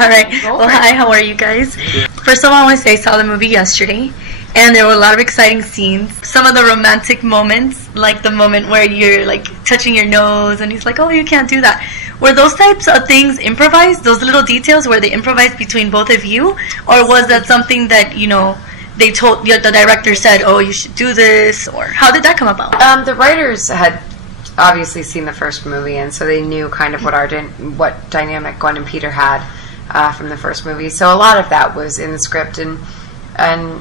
Alright, well hi, how are you guys? First of all, I want to say I saw the movie yesterday, and there were a lot of exciting scenes. Some of the romantic moments, like the moment where you're like touching your nose and he's like, oh, you can't do that. Were those types of things improvised? Those little details, were they improvised between both of you? Or was that something that, you know, they told, the director said, oh, you should do this? Or how did that come about? The writers had obviously seen the first movie, and so they knew kind of what dynamic Gwen and Peter had from the first movie. So a lot of that was in the script, and a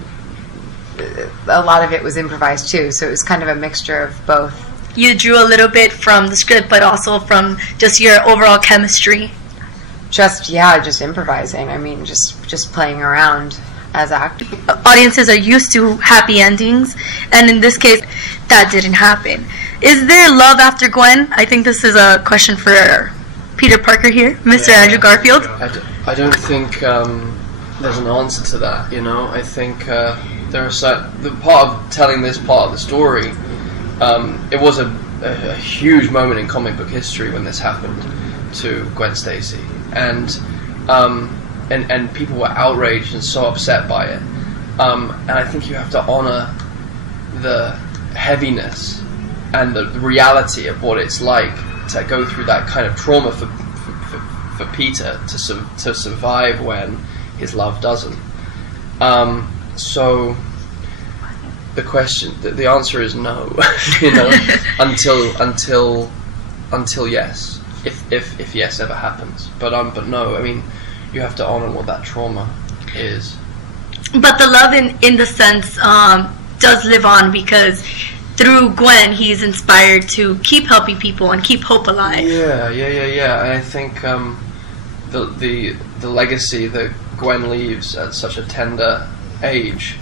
lot of it was improvised too. So it was kind of a mixture of both. You drew a little bit from the script, but also from just your overall chemistry. Just improvising. I mean, just playing around as actors. Audiences are used to happy endings, and in this case, that didn't happen. Is there love after Gwen? I think this is a question for Peter Parker here, Mr. Andrew Garfield. I don't think there's an answer to that. You know, I think there are the part of telling this part of the story. It was a huge moment in comic book history when this happened to Gwen Stacy, and people were outraged and so upset by it. And I think you have to honor the heaviness and the reality of what it's like to go through that kind of trauma for Peter to survive when his love doesn't. So the question, the answer is no. You know, until yes, if yes ever happens. But no. I mean, you have to honor what that trauma is. But the love, in the sense, does live on, because through Gwen, he's inspired to keep helping people and keep hope alive. Yeah. I think the legacy that Gwen leaves at such a tender age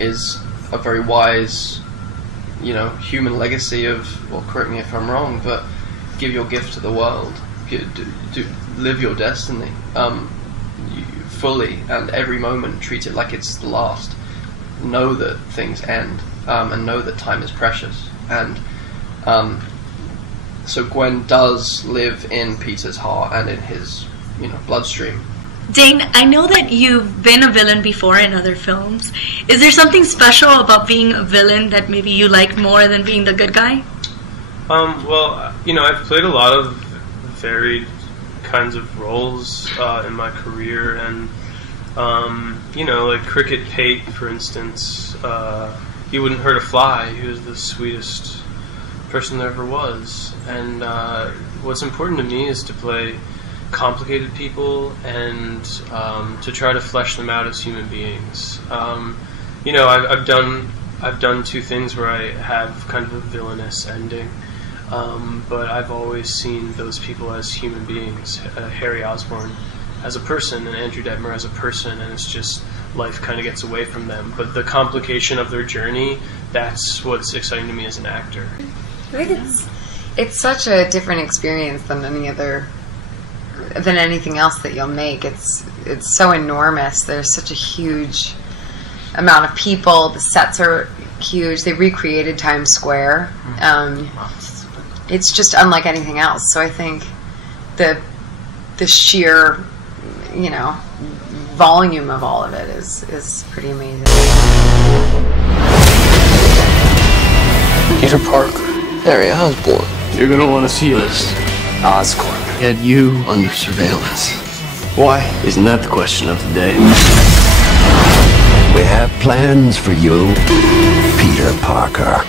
is a very wise, you know, human legacy of, well, correct me if I'm wrong, but give your gift to the world, live your destiny fully, and every moment treat it like it's the last. Know that things end, and know that time is precious, and so Gwen does live in Peter's heart and in his, you know, bloodstream. Dane, I know that you've been a villain before in other films. Is there something special about being a villain that maybe you like more than being the good guy? Well, you know, I've played a lot of varied kinds of roles in my career, and you know, like Cricket Pate, for instance. He wouldn't hurt a fly. He was the sweetest person there ever was. And what's important to me is to play complicated people and to try to flesh them out as human beings. You know, I've done two things where I have kind of a villainous ending, but I've always seen those people as human beings. Harry Osborn as a person and Andrew Detmer as a person, and it's just life kind of gets away from them. But the complication of their journey, that's what's exciting to me as an actor. I think it's such a different experience than anything else that you'll make. It's so enormous. There's such a huge amount of people. The sets are huge. They recreated Times Square. It's just unlike anything else. So I think the sheer, you know, volume of all of it is pretty amazing. Peter Parker, Harry Osborn. You're gonna want to see this. Oscorp had you under surveillance. Why? Isn't that the question of the day? We have plans for you, Peter Parker.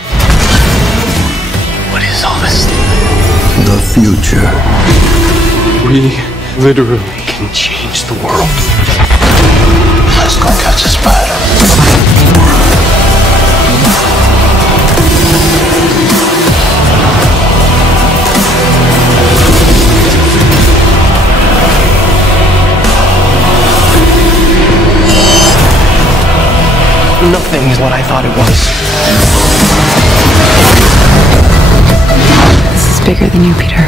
What is all this? The future. We literally can change the world. Let's go catch a spider. Nothing is what I thought it was. This is bigger than you, Peter.